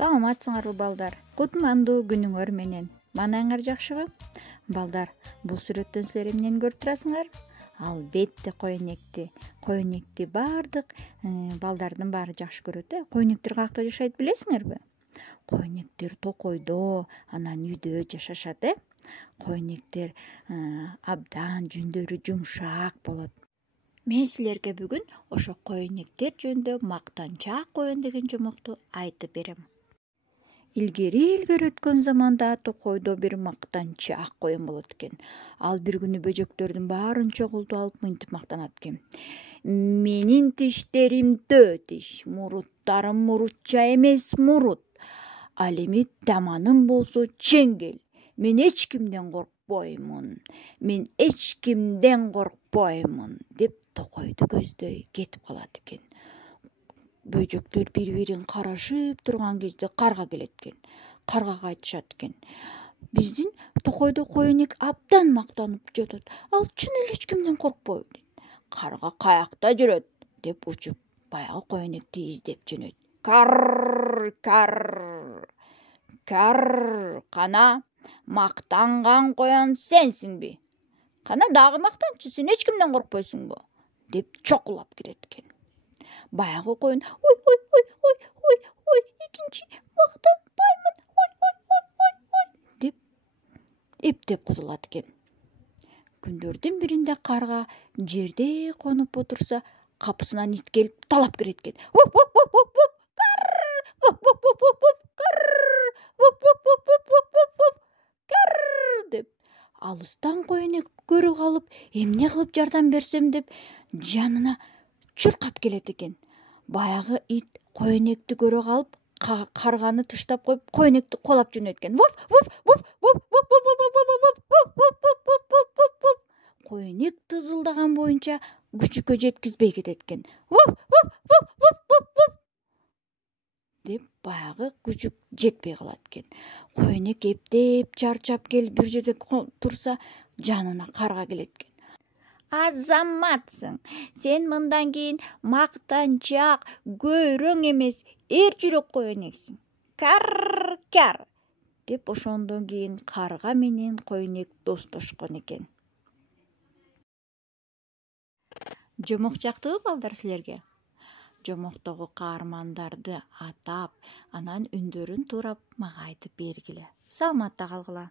Саламатсыңарбы балдар? Кутмандуу күнүңөр менен. Маанаңар жакшыбы? Балдар, бул сүрөттөн силер эмнени көрүп турасыңар? Албетте койнекти баардык балдардын баары жакшы көрөт. Койнектер каякта жашайт билесиңерби? Койнектер токойдо, анан үйдө жашашат. Койнектер абдан жүндөрү жумшак болот. Мен силерге бүгүн ошо койнектер жөнүндө мактанчаак коен деген жомокту айтып берем. Илгери өткөн заманда токойдо бир мактанчаак коен болот экен. Ал бир күнү бөжөктөрдүн баарын чогултуп алып мынтип мактанат экен. Менин тиштерим төө тиш, муруттарым мурутча эмес мурут. Ал эми таманым болсо чеңгел. Мен эч кимден коркпоймун. Деп токойду көздөй кетип калат экен. Бөжөктөр бири-бирин карашып турган кезде карга келет экен. Каргага айтышат экен. Биздин токойдо койнек абдан мактанып жатат. Ал чын эле эч кимден коркпойт. Карга каякта жүрөт деп учуп баягы койнекти издеп жөнөйт. Кар, кана мактанган коян сенсиңби? Кана дагы мактанчы, сен эч кимден коркпойсуңбу? Деп чокулап кирет экен. Баягы коен ой, экинчи мактанбаймын, ой деп эптеп кутулат экен. Күндөрдүн биринде карга жерде конуп отурса, капысынан ит келип талап кирет экен. Деп алыстан койнек көрүп калып, эмне кылып жардам берсем деп жанына чуркап келет экен. Баягы ит койнекти көрө калып, карганы тыштап коюп, койнекти куалап жөнөйт экен. Койнек тызылдаган боюнча күчүккө жеткизбей кетет экен. Деп баягы күчүк жетпей калат экен. Койнек эптеп чарчап келип бир жерде турса, жанына карга келет экен. Азаматсың, сен мындан кийин мактанчаак, көйрөң эмес, эр жүрөк койнексиң. Кар деп ошондон кийин карга менен койнек достошкон экен. Жомок жактыбы балдар силерге? Жомоктогу каармандарды атап, анан үндөрүн туурап мага айтып бергиле. Саламатта калгыла.